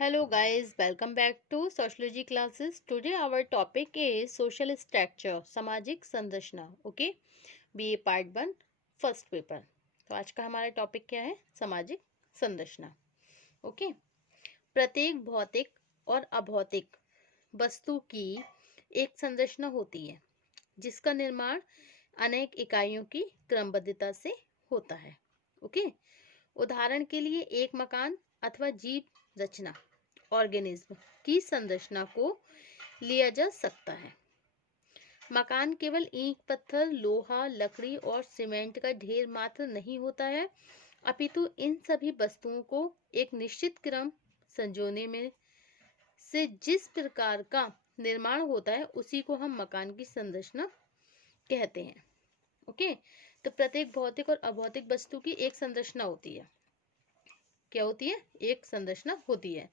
Hello guys, welcome back to sociology classes. Today our topic is social structure, सामाजिक संरचना. Okay, BA part 1 first paper. तो आज का हमारा टॉपिक क्या है? सामाजिक संरचना. ओके, प्रत्येक भौतिक और अभौतिक वस्तु की एक संरचना होती है जिसका निर्माण अनेक इकाइयों की क्रमबद्धता से होता है. ओके, उदाहरण के लिए एक मकान अथवा जीव रचना ऑर्गेनिज्म की संरचना को लिया जा सकता है. मकान केवल ईंट, पत्थर, लोहा, लकड़ी और सीमेंट का ढेर मात्र नहीं होता है, अपितु इन सभी वस्तुओं को एक निश्चित क्रम संजोने में से जिस प्रकार का निर्माण होता है उसी को हम मकान की संरचना कहते हैं. ओके, तो प्रत्येक भौतिक और अभौतिक वस्तु की एक संरचना होती है. क्या होती है? एक संरचना होती है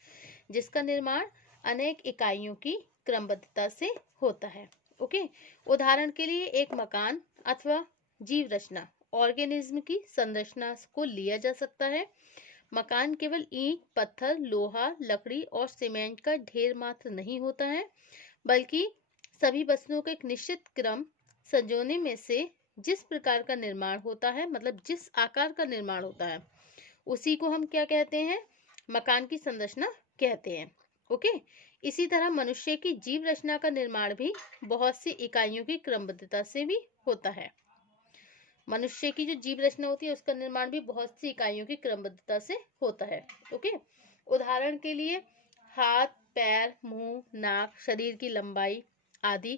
जिसका निर्माण अनेक इकाइयों की क्रमबद्धता से होता है. ओके, उदाहरण के लिए एक मकान अथवा जीव रचना ऑर्गेनिज्म की संरचना को लिया जा सकता है. मकान केवल ईंट, पत्थर, लोहा, लकड़ी और सीमेंट का ढेर मात्र नहीं होता है, बल्कि सभी वस्तुओं का एक निश्चित क्रम संजोने में से जिस प्रकार का निर्माण होता है, मतलब जिस आकार का निर्माण होता है, उसी को हम क्या कहते हैं? मकान की संरचना कहते हैं. ओके, इसी तरह मनुष्य की जीव रचना का निर्माण भी बहुत सी इकाइयों की क्रमबद्धता से भी होता है. मनुष्य की जो जीव रचना होती है उसका निर्माण भी बहुत सी इकाइयों की क्रमबद्धता से होता है. ओके, उदाहरण के लिए हाथ, पैर, मुंह, नाक, शरीर की लंबाई आदि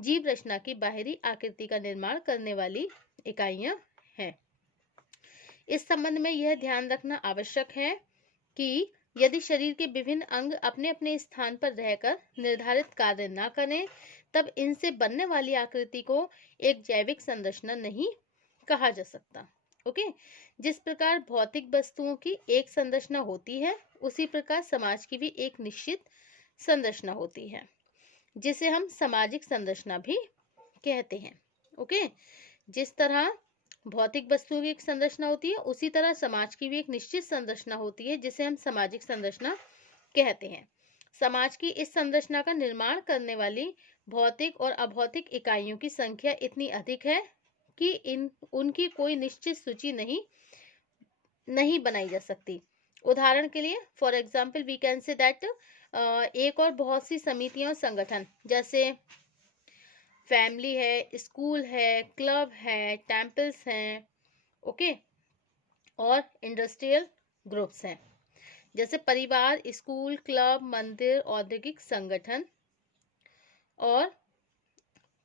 जीव रचना की बाहरी आकृति का निर्माण करने वाली इकाइयां हैं. इस संबंध में यह ध्यान रखना आवश्यक है कि यदि शरीर के विभिन्न अंग अपने अपने स्थान पर रहकर निर्धारित कार्य न करें, तब इनसे बनने वाली आकृति को एक जैविक संरचना नहीं कहा जा सकता. ओके, जिस प्रकार भौतिक वस्तुओं की एक संरचना होती है, उसी प्रकार समाज की भी एक निश्चित संरचना होती है, जिसे हम सामाजिक संरचना भी कहते हैं. ओके, जिस तरह भौतिक वस्तुओं की एक संरचना होती है, उसी तरह समाज की भी एक निश्चित संरचना होती है जिसे हम सामाजिक संरचना कहते हैं. समाज की इस संरचना का निर्माण करने वाली भौतिक और अभौतिक इकाइयों की संख्या इतनी अधिक है कि उनकी कोई निश्चित सूची नहीं बनाई जा सकती. उदाहरण के लिए for example we can say that एक और बहुत सी समितियां और संगठन जैसे फैमिली है, स्कूल है, क्लब है, टेम्पल्स हैं, ओके, और इंडस्ट्रियल ग्रुप्स हैं. जैसे परिवार, स्कूल, क्लब, मंदिर, औद्योगिक संगठन और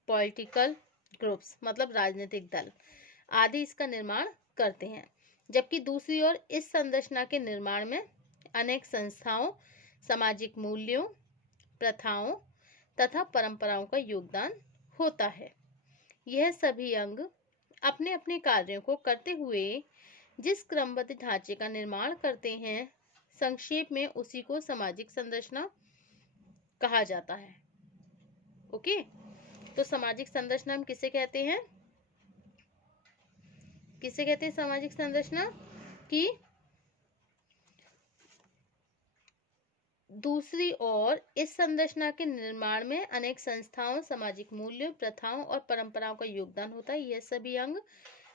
पॉलिटिकल ग्रुप्स मतलब राजनीतिक दल आदि इसका निर्माण करते हैं. जबकि दूसरी ओर इस संरचना के निर्माण में अनेक संस्थाओं, सामाजिक मूल्यों, प्रथाओं तथा परंपराओं का योगदान होता है. यह सभी अंग अपने अपने कार्यों को करते हुए जिस क्रमबद्ध ढांचे का निर्माण करते हैं, संक्षेप में उसी को सामाजिक संरचना कहा जाता है. ओके, तो सामाजिक संरचना हम किसे कहते हैं? किसे कहते हैं सामाजिक संरचना? कि दूसरी ओर इस संरचना के निर्माण में अनेक संस्थाओं, सामाजिक मूल्यों, प्रथाओं और परंपराओं का योगदान होता है. यह सभी अंग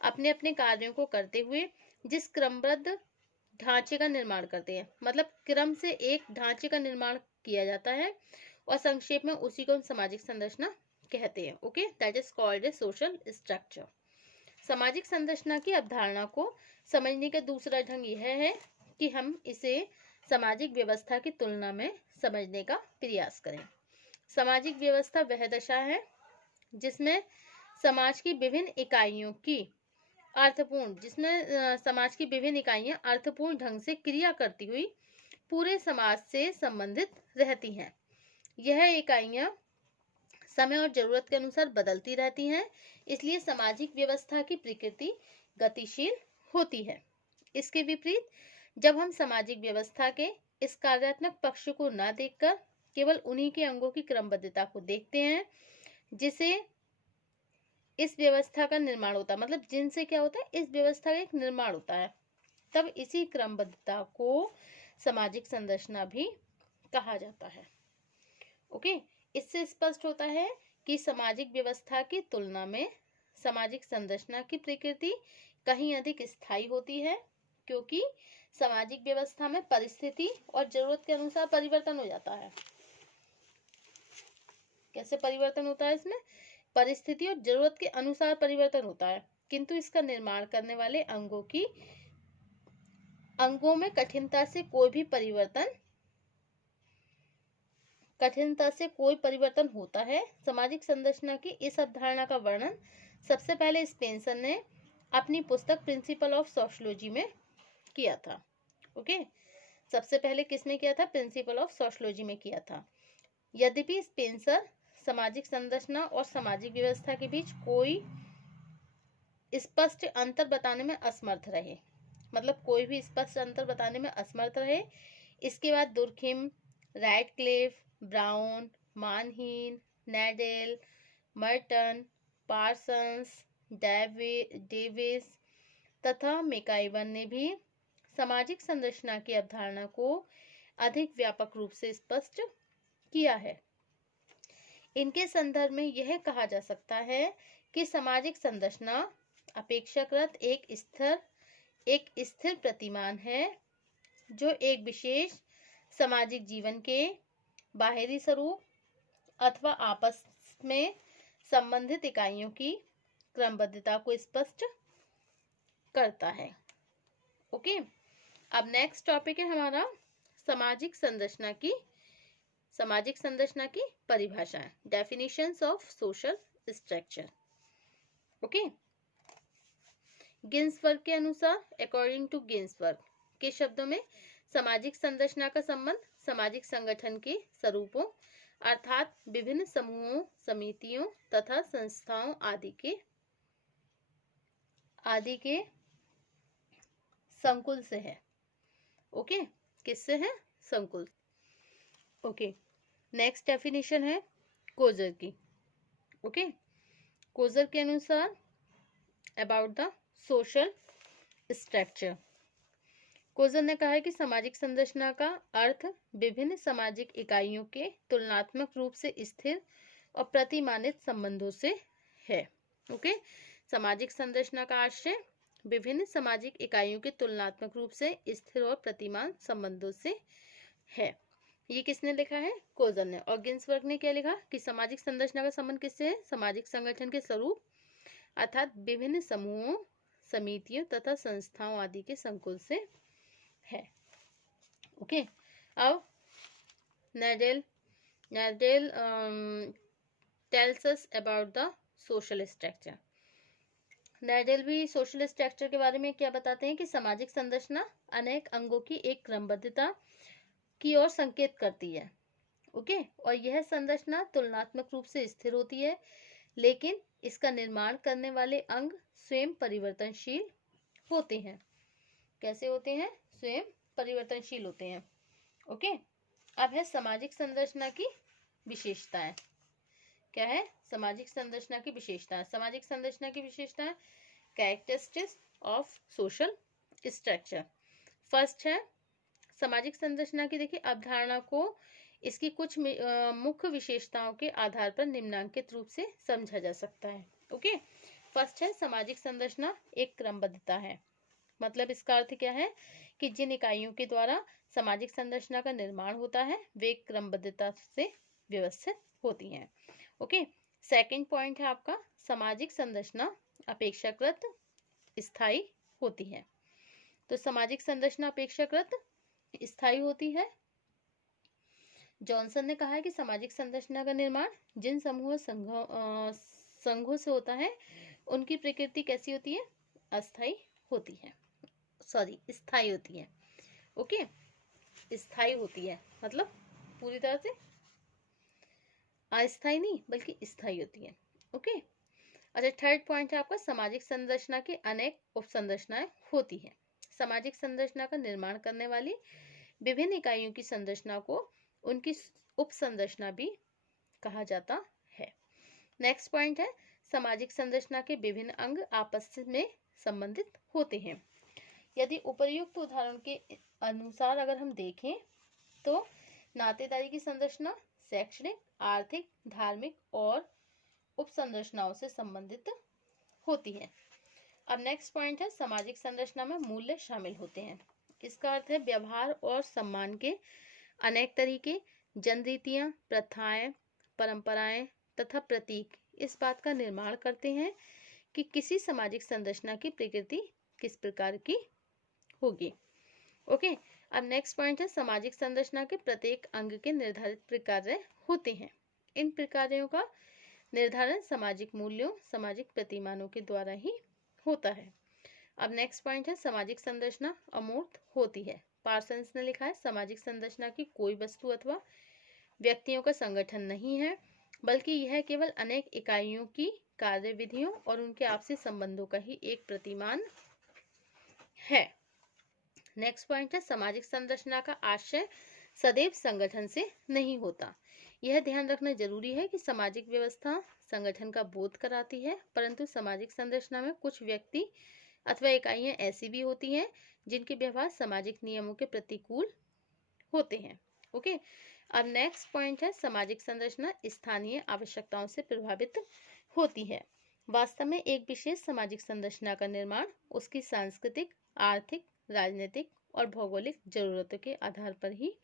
अपने अपने कार्यों को करते हुए जिस क्रमबद्ध ढांचे का निर्माण करते हैं, मतलब क्रम से एक ढांचे का निर्माण किया जाता है, और संक्षेप में उसी को हम सामाजिक संरचना कहते हैं. Okay, that is called a social structure. सामाजिक संरचना की अवधारणा को समझने का दूसरा ढंग यह है कि हम इसे सामाजिक व्यवस्था की तुलना में समझने का प्रयास करें. सामाजिक व्यवस्था वह दशा है जिसमें समाज की विभिन्न इकाइयों की समाज की विभिन्न इकाइयां अर्थपूर्ण ढंग से क्रिया करती हुई पूरे समाज से संबंधित रहती हैं. यह इकाइयां समय और जरूरत के अनुसार बदलती रहती हैं, इसलिए सामाजिक व्यवस्था की प्रकृति गतिशील होती है. इसके विपरीत जब हम सामाजिक व्यवस्था के इस कार्यात्मक पक्ष को न देखकर केवल उन्हीं के अंगों की क्रमबद्धता को देखते हैं जिसे इस व्यवस्था का निर्माण होता है, मतलब जिनसे क्या होता है, इस व्यवस्था का एक निर्माण होता है, तब इसी क्रमबद्धता को सामाजिक संरचना भी कहा जाता है। ओके, इससे स्पष्ट होता है कि सामाजिक व्यवस्था की तुलना में सामाजिक संरचना की प्रकृति कहीं अधिक स्थायी होती है, क्योंकि सामाजिक व्यवस्था में परिस्थिति और जरूरत के अनुसार परिवर्तन हो जाता है। कैसे परिवर्तन होता है इसमें? परिस्थिति और जरूरत के अनुसार परिवर्तन होता है, किंतु इसका निर्माण करने वाले अंगों में कठिनता से कोई परिवर्तन होता है। सामाजिक संरचना की इस अवधारणा का वर्णन सबसे पहले स्पेंसर ने अपनी पुस्तक प्रिंसिपल ऑफ सोशियोलॉजी में किया था। ओके, सबसे पहले किसमें किया था? प्रिंसिपल ऑफ सोशियोलॉजी में किया था। यद्यपि स्पेंसर सामाजिक संरचना और सामाजिक व्यवस्था के बीच कोई स्पष्ट अंतर बताने में असमर्थ रहे, मतलब कोई भी स्पष्ट अंतर बताने में असमर्थ रहे। इसके बाद Durkheim, Radcliffe, Brown, Mannheim, Nadel, Merton, Parsons, Davis तथा मैकइवन ने भी सामाजिक संरचना की अवधारणा को अधिक व्यापक रूप से स्पष्ट किया है। इनके संदर्भ में यह कहा जा सकता है कि सामाजिक संरचना अपेक्षाकृत एक स्थिर प्रतिमान है, जो एक विशेष सामाजिक जीवन के बाहरी स्वरूप अथवा आपस में संबंधित इकाइयों की क्रमबद्धता को स्पष्ट करता है। ओके, अब नेक्स्ट टॉपिक है हमारा सामाजिक संरचना की परिभाषाएं, definitions of social structure. Okay, Ginsberg के अनुसार, अकॉर्डिंग टू गिन्सबर्ग के शब्दों में, सामाजिक संरचना का संबंध सामाजिक संगठन के स्वरूपों अर्थात विभिन्न समूहों, समितियों तथा संस्थाओं आदि के संकुल से है। ओके, किससे है? संकुल। ओके, नेक्स्ट डेफिनेशन है कोजर की। ओके, कोजर के अनुसार about the social structure, Coser ने कहा है कि सामाजिक संरचना का अर्थ विभिन्न सामाजिक इकाइयों के तुलनात्मक रूप से स्थिर और प्रतिमानित संबंधों से है। ओके, सामाजिक संरचना का आशय विभिन्न सामाजिक इकाइयों के तुलनात्मक रूप से स्थिर और प्रतिमान संबंधों से है। ये किसने लिखा है? कोजर ने। और गिन्सबर्ग ने क्या लिखा कि सामाजिक संरचना का संबंध किससे है? सामाजिक संगठन के स्वरूप अर्थात विभिन्न समूहों, समितियों तथा संस्थाओं आदि के संकुल से है। ओके, अब Nadel tells us about the social structure. Nadel भी सोशल स्ट्रक्चर के बारे में क्या बताते हैं कि सामाजिक संरचना अनेक अंगों की एक क्रमबद्धता की ओर संकेत करती है। ओके, और यह संरचना तुलनात्मक रूप से स्थिर होती है, लेकिन इसका निर्माण करने वाले अंग स्वयं परिवर्तनशील होते हैं। कैसे होते हैं? स्वयं परिवर्तनशील होते हैं। ओके, अब है सामाजिक संरचना की विशेषताएं। क्या है? सामाजिक संरचना की विशेषताएं। सामाजिक संरचना की विशेषताएं, characteristics of social structure. First है सामाजिक संरचना की, देखिए, अवधारणा को इसकी कुछ मुख्य विशेषताओं के आधार पर निम्नांकित रूप से समझा जा सकता है। ओके, फर्स्ट है सामाजिक संरचना एक क्रमबद्धता है। मतलब इसका अर्थ क्या है कि जिन इकाइयों के द्वारा सामाजिक संरचना का निर्माण होता है वे क्रमबद्धता से व्यवस्थित होती हैं। ओके, सेकंड पॉइंट है आपका सामाजिक संरचना अपेक्षाकृत स्थायी होती है। तो सामाजिक संरचना अपेक्षाकृत स्थायी होती है। जॉनसन ने कहा है कि सामाजिक संरचना का निर्माण जिन समूह संघों से होता है उनकी प्रकृति कैसी होती है? अस्थायी होती है, स्थायी होती है। ओके, स्थायी होती है मतलब पूरी तरह से अस्थायी नहीं बल्कि स्थायी होती है। ओके, अच्छा, थर्ड पॉइंट है आपका सामाजिक संरचना की अनेक उपसंरचनाएं होती हैं। सामाजिक संरचना का निर्माण करने वाली विभिन्न इकाइयों की संरचना को उनकी उपसंरचना भी कहा जाता है। नेक्स्ट पॉइंट है सामाजिक संरचना के विभिन्न अंग आपस में संबंधित होते हैं। यदि उपर्युक्त उदाहरण के अनुसार अगर हम देखें तो नातेदारी की संरचना शैक्षणिक, आर्थिक, धार्मिक और उपसंरचनाओं से संबंधित होती है। अब नेक्स्ट पॉइंट है सामाजिक संरचना में मूल्य शामिल होते हैं। इसका अर्थ है व्यवहार और सम्मान के अनेक तरीके, जनरीतियां, प्रथाएं, परंपराएं तथा प्रतीक इस बात का निर्माण करते हैं कि किसी सामाजिक संरचना की प्रकृति किस प्रकार की होगी। ओके, अब नेक्स्ट पॉइंट है सामाजिक संरचना के प्रत्येक अंग के निर्धारित प्रकार्य होते हैं। इन प्रकार्यों का निर्धारण सामाजिक मूल्यों, सामाजिक प्रतिमानों के द्वारा ही होता है। अब नेक्स्ट पॉइंट है सामाजिक संरचना अमूर्त होती है। पार्सन्स ने लिखा है सामाजिक संरचना की कोई वस्तु अथवा व्यक्तियों का संगठन नहीं है, बल्कि यह केवल अनेक इकाइयों की कार्यविधियों और उनके आपसी संबंधों का ही एक प्रतिमान है। नेक्स्ट पॉइंट है सामाजिक संरचना का आशय सदैव संगठन से नहीं होता। यह ध्यान रखना जरूरी है कि सामाजिक व्यवस्था संगठन का बोध कराती है, परंतु सामाजिक संरचना में कुछ व्यक्ति अथवा इकाइयां ऐसी भी होती हैं जिनके व्यवहार सामाजिक नियमों के प्रतिकूल होते हैं। ओके, अब नेक्स्ट पॉइंट है सामाजिक संरचना स्थानीय आवश्यकताओं से प्रभावित होती है। वास्तव में एक विशेष सामाजिक संरचना का निर्माण उसकी सांस्कृतिक, आर्थिक, राजनीतिक और भौगोलिक जरूरतों के आधार पर ही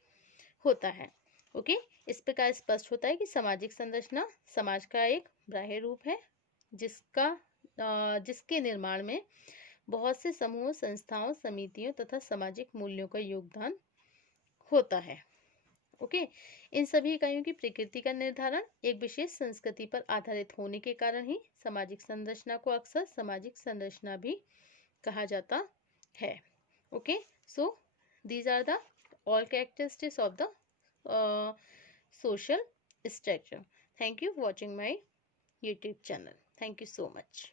होता है। ओके, इस प्रकार स्पष्ट होता है कि सामाजिक संरचना समाज का एक बाह्य रूप है जिसके निर्माण में बहुत से समूहों, संस्थाओं, समितियों तथा सामाजिक मूल्यों का योगदान होता है। ओके, इन सभी इकाइयों की प्रकृति का निर्धारण एक विशेष संस्कृति पर आधारित होने के कारण ही सामाजिक संरचना को अक्सर सामाजिक संरचना भी कहा जाता है। Okay, so these are the all characteristics of the social structure. Thank you for watching my YouTube channel. Thank you so much.